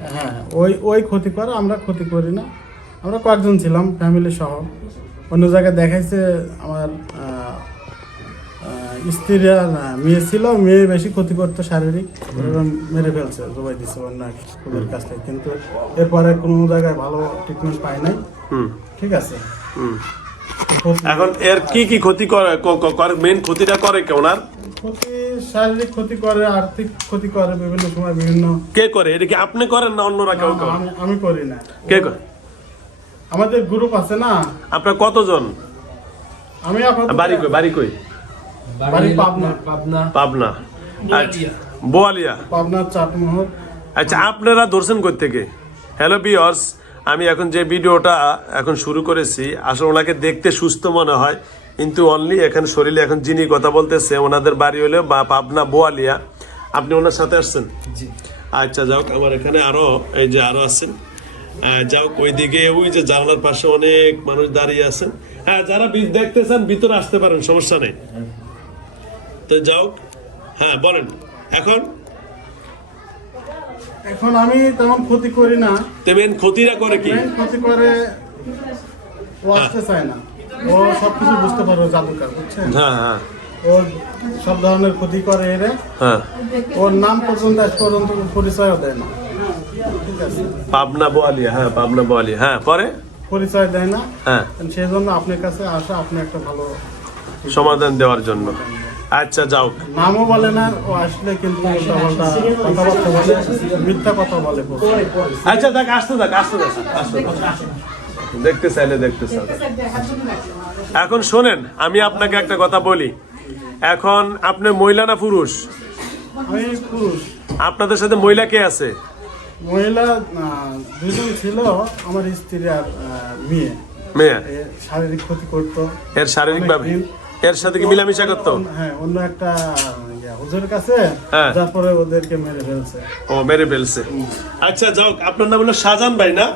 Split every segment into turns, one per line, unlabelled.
হ্যাঁ ওই ওই ক্ষতি করে আমরা ক্ষতি করি না। আমরা কয়েকজন ছিলাম ফ্যামিলি সহ। অন্য জায়গায় দেখাইছে আমার আহ, আহ, স্ত্রী আর মেয়ে ছিল মেয়ে বেশি ক্ষতি করতো শারীরিক মেরে ফেলছে জবাই দিছে অন্য ওদের কাছ থেকে। কিন্তু এরপরে কোনো জায়গায় ভালো ট্রিটমেন্ট পাই নাই।
হুম।
ঠিক আছে?
হুম। এখন এর কি কি ক্ষতি করে মেন ক্ষতিটা করে কে ওনার?
ক্ষতি শারীরিক ক্ষতি করে আর্থিক ক্ষতি করে বিভিন্ন সময় বিভিন্ন
কে করে? এটা কি আপনি করেন না অন্যরা কেউ করে?
আমি আমি করি না।
কে করে?
আমাদের গ্রুপ আছে না?
আপনার কতজন?
আমি আপাতত
বাড়ি কই বাড়ি কই?
বাড়ি পাবনা।
পাবনা।
পাবনা। আচ্ছা বোয়ালিয়া।
পাবনার চাটমোহর
আচ্ছা আপনারা ধরছেন কই থেকে? হ্যালো বিয়র্স আমি এখন যে ভিডিওটা এখন শুরু করেছি আসলে ওনাকে দেখতে সুস্থ মনে হয়। কিন্তু অনলি এখানে শরীরে এখন যিনি কথা বলতেছে ওনাদের বাড়ি হলো বা পাবনা বোয়ালিয়া। আপনি ওনার সাথে আসছেন? আচ্ছা যাও আমার এখানে আরও এই যে আরও আছেন। আহ, যাও ওইদিকে ওই যে জানলার পাশে অনেক মানুষ দাঁড়িয়ে আছেন। হ্যাঁ যারা বীজ দেখতে চান ভিতরে আসতে পারেন সমস্যা নেই। তো যাও হ্যাঁ বলেন। এখন?
এখন আমি তেমন ক্ষতি করি না।
তেমন ক্ষতিটা করে কি?
ক্ষতি করে চায় না। ও বুঝতে পারবে জাদুকার বুঝছেন?
হ্যাঁ হ্যাঁ।
ও সব ধরনের ক্ষতি করে এরে।
হ্যাঁ।
ওর নাম পর্যন্ত আজ পর্যন্ত পরিচয়ও দেয় না।
পাবনা বোয়ালিয়া হ্যাঁ পাবনা বোয়ালিয়া। হ্যাঁ পরে?
পরিচয় দেয় না।
হ্যাঁ।
সেই জন্য আপনার কাছে আসা আপনি একটা ভালো
সমাধান দেওয়ার জন্য। আচ্ছা যাও।
নামও বলে না ও আসলে কিন্তু কথাবার্তা বলে মিথ্যা কথা বলে
আচ্ছা দেখ আসতে দেখ আসতে দেখ আসতে দেখ। দেখতে চাইলে দেখতে এখন শোনেন আমি আপনাকে একটা কথা বলি। এখন আপনি মহিলা না পুরুষ? আপনাদের সাথে মহিলা কে আছে?
মহিলা দুজন ছিল আমার স্ত্রী আর মেয়ে।
মেয়ে?
শারীরিক ক্ষতি করতো।
এর শারীরিক ভাবে এর সাথে কি মিলামিশা করতো?
হ্যাঁ অন্য একটা হুজুরের কাছে
হ্যাঁ।
তারপরে ওদেরকে মেরে ফেলছে।
ও মেরে ফেলছে। আচ্ছা যাও আপনার নাম হলো শাহজান ভাই না?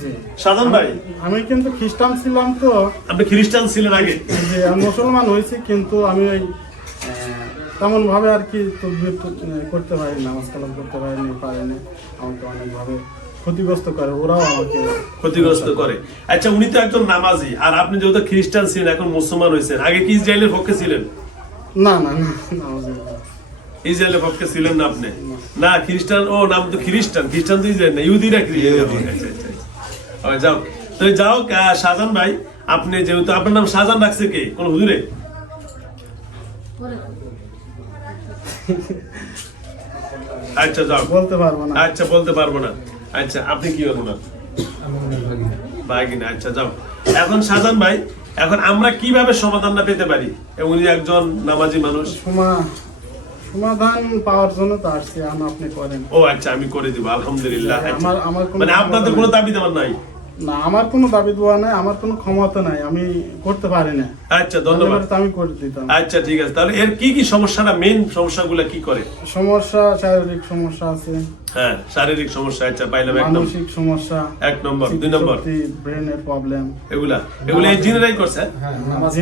জি।
শাহজান ভাই?
আমি কিন্তু খ্রিস্টান ছিলাম তো।
আপনি খ্রিস্টান ছিলেন আগে।
যে আমি মুসলমান হয়েছি কিন্তু আমি ওই তেমন ভাবে আর কি তদবির করতে পারিনি নামাজ কালাম করতে পারিনি পারিনি। আমাকে অনেকভাবে ক্ষতিগ্রস্ত করে ওরাও আমাকে
ক্ষতিগ্রস্ত করে। আচ্ছা উনি তো একজন নামাজি আর আপনি যেহেতু খ্রিস্টান ছিলেন এখন মুসলমান হয়েছেন আগে কি ইসরায়েলের পক্ষে ছিলেন?
না না না নাউজুবিল্লাহ।
ইসরায়েলের পক্ষে ছিলেন না আপনি? না। খ্রিস্টান ও নাম তো খ্রিস্টান খ্রিস্টান তো ইসরায়েল না ইহুদিরা খ্রিস্টান আচ্ছা, আচ্ছা, আচ্ছা। ও, যাও। তো যাও শাহজান ভাই আপনি যেহেতু আপনার নাম শাহজান রাখছে কে? কোন হুজুরে? আচ্ছা যাও।
বলতে পারব না।
আচ্ছা বলতে পারব না। আচ্ছা আপনি কি না
ভাগিনা।
আচ্ছা যাও। এখন শাহজান ভাই এখন আমরা কীভাবে সমাধানটা পেতে পারি? উনি একজন নামাজি মানুষ।
সমাধান পাওয়ার জন্য তো আসছি আমি আপনি করেন।
ও আচ্ছা আমি করে দিব আলহামদুলিল্লাহ। আচ্ছা।
আমার আমার
মানে আপনাদের কোনো দাবি দেওয়ার নাই?
না আমার কোনো দাবি দেওয়া নাই আমার কোনো ক্ষমতা নাই আমি করতে পারি না।
আচ্ছা ধন্যবাদ।
আমি করে দিতাম।
আচ্ছা ঠিক আছে। তাহলে এর কি কি সমস্যাটা মেন সমস্যাগুলো কি করে?
সমস্যা শারীরিক সমস্যা আছে।
হ্যাঁ শারীরিক সমস্যা আচ্ছা পাইলাম এক নম্বর।
মানসিক সমস্যা
এক নম্বর দুই নম্বর।
ব্রেনের প্রবলেম
এগুলা এগুলা এই জিনেরাই করছে?
হ্যাঁ নামাজ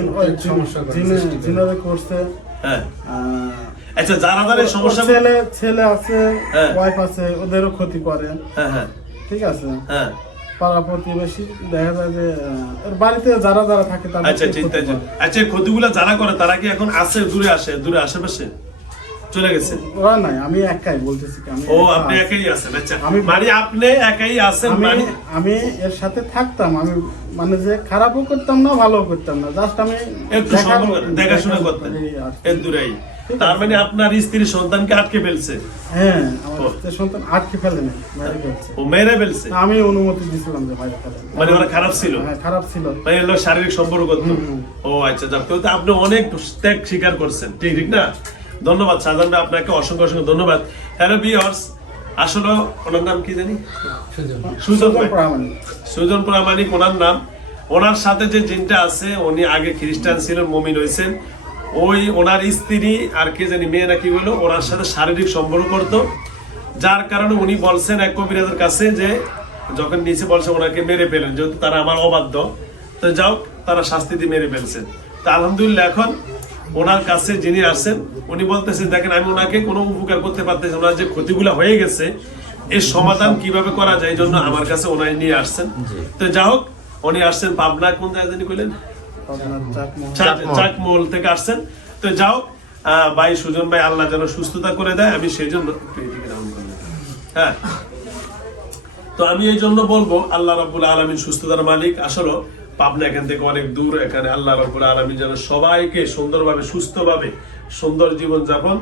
সমস্যা করে সৃষ্টি করে।
জিনারে করছে।
হ্যাঁ। আচ্ছা যারা যারা সমস্যা
ছেলে ছেলে আছে
হ্যাঁ।
ওয়াইফ আছে ওদেরও ক্ষতি করে।
হ্যাঁ হ্যাঁ।
ঠিক আছে?
হ্যাঁ।
পাড়া প্রতিবেশী দেখা যায় যে বাড়িতে যারা যারা থাকে তাদের
আচ্ছা আছে আচ্ছা ক্ষতিগুলো যারা করে তারা কি এখন দূরে আসে দূরে আশেপাশে? চলে গেছে?
ওরা নাই আমি একাই বলতেছি
ও আপনি একাই আছেন আচ্ছা।
আমি-
মানে আপনি একাই আছেন মানে
আমি এর সাথে থাকতাম আমি মানে যে খারাপও করতাম না ভালোও করতাম না জাস্ট আমি
একটু দেখাশোনা
করতাম
এর দূরেই। তার মানে আপনার স্ত্রী সন্তানকে আটকে ফেলছে?
হ্যাঁ আমার সন্তান আটকে ফেলে নাই মেরে ফেলছে।
ও মেরে ফেলছে?
আমি অনুমতি দিছিলাম যে ভাই ফেলে
মানে ওরা খারাপ ছিল?
হ্যাঁ খারাপ ছিল।
মানে এর শারীরিক সম্পর্ক করতো? ও আচ্ছা যাক তো আপনি অনেক ত্যাগ স্বীকার করছেন। ঠিক ঠিক না? ধন্যবাদ সাজান ভাই আপনাকে অসংখ্য অসংখ্য ধন্যবাদ। হ্যালো বিয়ার্স আসলে ওনার নাম কি জানি?
সুজন।
সুজন
প্রামাণিক।
সুজন প্রামাণিক ওনার নাম। ওনার সাথে যে জিনটা আছে উনি আগে খ্রিস্টান ছিলেন মমিন হয়েছেন। ওই ওনার স্ত্রী আর কে জানি মেয়ে নাকি হলো ওনার সাথে শারীরিক সম্পর্ক করতো। যার কারণে উনি বলছেন এক কবিরাজের কাছে যে যখন নিচে বলছে ওনাকে মেরে ফেলেন যেহেতু তারা আমার অবাধ্য তো যাও তারা শাস্তি দিয়ে মেরে ফেলছেন তা আলহামদুলিল্লাহ এখন ওনার কাছে যিনি আসছেন উনি বলতেছেন দেখেন আমি ওনাকে কোনো উপকার করতে পারতেছি ওনার যে ক্ষতিগুলো হয়ে গেছে এর সমাধান কীভাবে করা যায়? এই জন্য আমার কাছে ওনাই নিয়ে আসছেন। তো যা হোক উনি আসছেন পাবনা কোন জায়গায় জানি কইলেন? চাকমহল থেকে আসছেন। তো যাও ভাই সুজন ভাই আল্লাহ যেন সুস্থতা করে দেয়, আমি সেই জন্য। হ্যাঁ। তো আমি এই জন্য বলব, আল্লাহ রবুল আলমিন সুস্থতার মালিক। আসলে পাবনা এখান থেকে অনেক দূর, এখানে আল্লাহ রবুল আলমিন যেন সবাইকে সুন্দরভাবে, সুস্থভাবে সুন্দর জীবন যাপন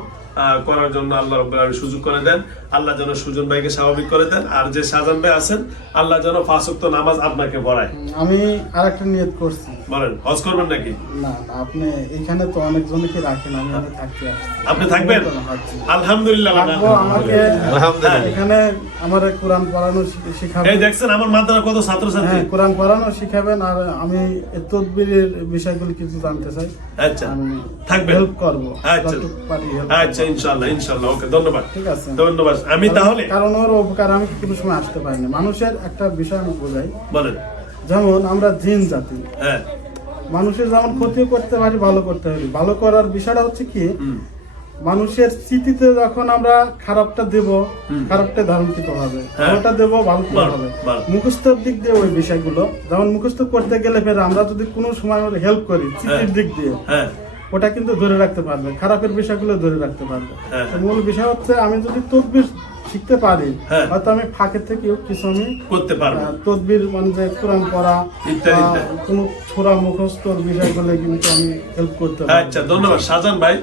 করার জন্য আল্লাহ আলামিন সুযোগ করে দেন। আল্লাহ যেন সুজন ভাইকে স্বাভাবিক করে দেন। আর যে সাজান ভাই আছেন আল্লাহ যেন ফাঁসক্ত নামাজ আপনাকে পড়ায়।
আমি আর একটা নিয়ত করছি।
বলেন হজ করবেন নাকি?
না আপনি এখানে তো অনেকজনকে রাখেন আমি থাকতে
আপনি থাকবেন? আলহামদুলিল্লাহ
আমাকে
আলহামদুলিল্লাহ।
এখানে আমার কোরআন পড়ানো শিখাবেন।
এই দেখছেন আমার মাথায় কত ছাত্রছাত্রী?
হ্যাঁ কোরআন পড়ানো শিখাবেন। আর আমি তদবিরের বিষয়গুলো কিছু জানতে চাই।
আচ্ছা।
আমি
থাকবেন।
হেল্প করব।
আচ্ছা। আচ্ছা। ইনশাআল্লাহ ইনশাআল্লাহ। ওকে ধন্যবাদ।
ঠিক আছে।
ধন্যবাদ। আমি তাহলে
কারণ ওর উপকার আমি কোনো সময় আসতে পারিনি। মানুষের একটা বিষয় আমি বোঝাই।
বলেন।
যেমন আমরা জিন জাতি।
হ্যাঁ।
মানুষের যেমন ক্ষতি করতে পারি ভালো করতে পারি। ভালো করার বিষয়টা হচ্ছে কি? মানুষের স্মৃতিতে যখন আমরা খারাপটা দেব খারাপটা ধারণকৃত হবে।
হ্যাঁ।
ভালোটা দেব ভালো হবে। মুখস্থর দিক দিয়ে ওই বিষয়গুলো। যেমন মুখস্থ করতে গেলে ফের আমরা যদি কোনো সময় হেল্প করি স্মৃতির দিক দিয়ে।
হ্যাঁ।
ওটা কিন্তু ধরে রাখতে পারবে খারাপের বিষয়গুলো ধরে রাখতে পারবে।
হ্যাঁ।
মূল বিষয় হচ্ছে আমি যদি তদবির শিখতে পারি
হ্যাঁ।
হয়তো আমি ফাঁকে থেকেও কিছু আমি
করতে পারব।
তদবির মানে যে কোরআন পড়া কোনো ছোড়া মুখস্থর বিষয়গুলো কিন্তু আমি হেল্প করতে পারি
আচ্ছা ধন্যবাদ। শাহজাহান ভাই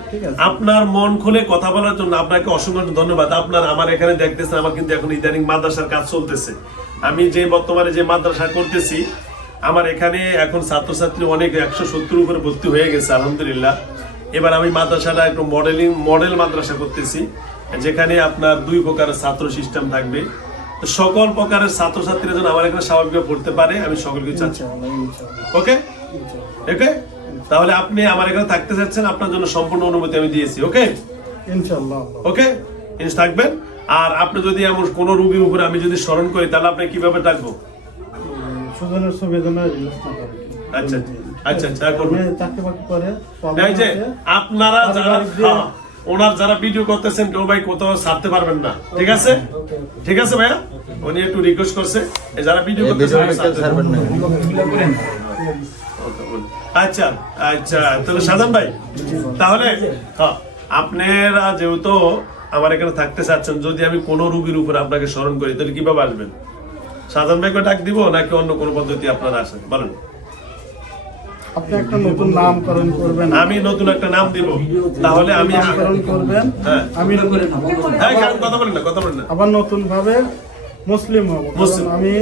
আপনার মন খুলে কথা বলার জন্য আপনাকে অসংখ্য ধন্যবাদ। আপনার আমার এখানে দেখতেছেন আমার কিন্তু এখন ইদানিং মাদ্রাসার কাজ চলতেছে। আমি যে বর্তমানে যে মাদ্রাসা করতেছি আমার এখানে এখন ছাত্রছাত্রী অনেক একশো সত্তর উপরে ভর্তি হয়ে গেছে আলহামদুলিল্লাহ। এবার আমি মাদ্রাসাটা একটু মডেলিং মডেল মাদ্রাসা করতেছি যেখানে আপনার দুই প্রকারের ছাত্র সিস্টেম থাকবে। তো সকল প্রকারের ছাত্রছাত্রীরা যেন আমার এখানে স্বাভাবিকভাবে পড়তে পারে আমি সকলকে চাচ্ছি। ওকে? ওকে? তাহলে আপনি আমার এখানে থাকতে চাচ্ছেন আপনার জন্য সম্পূর্ণ অনুমতি আমি দিয়েছি ওকে?
ইনশাআল্লাহ
ওকে? থাকবেন। আর আপনি যদি এমন কোন রুগীর উপরে আমি যদি স্মরণ করি তাহলে আপনি কীভাবে থাকব
সুজনের সুবেদনা রিলিজ করে।
আচ্ছা আচ্ছা আচ্ছা করবেন
চাকরি বাকরি করে
এই যে আপনারা যারা হ্যাঁ, ওনার যারা ভিডিও করতেছেন কেউ ভাই কোথাও ছাড়তে পারবেন না। ঠিক আছে? ঠিক আছে ভাইয়া? উনি একটু রিকোয়েস্ট করছে। যারা ভিডিও করতেছেন আচ্ছা আচ্ছা তাহলে সাধান ভাই তাহলে হ্যাঁ, আপনারা যেহেতু আমার এখানে থাকতে চাচ্ছেন যদি আমি কোনো রুগীর উপর আপনাকে স্মরণ করি তাহলে কীভাবে আসবেন? সাধারণ ভাইকে ডাক দিব নাকি অন্য কোনো পদ্ধতি আপনারা আছে? বলেন।
আপনি একটা নতুন নামকরণ করবেন।
আমি নতুন একটা নাম দিব। তাহলে আমি
নামকরণ করবেন।
হ্যাঁ।
আমি
হ্যাঁ কথা বলেন না কথা বলেন না।
আবার নতুন ভাবে মুসলিম। হব আমি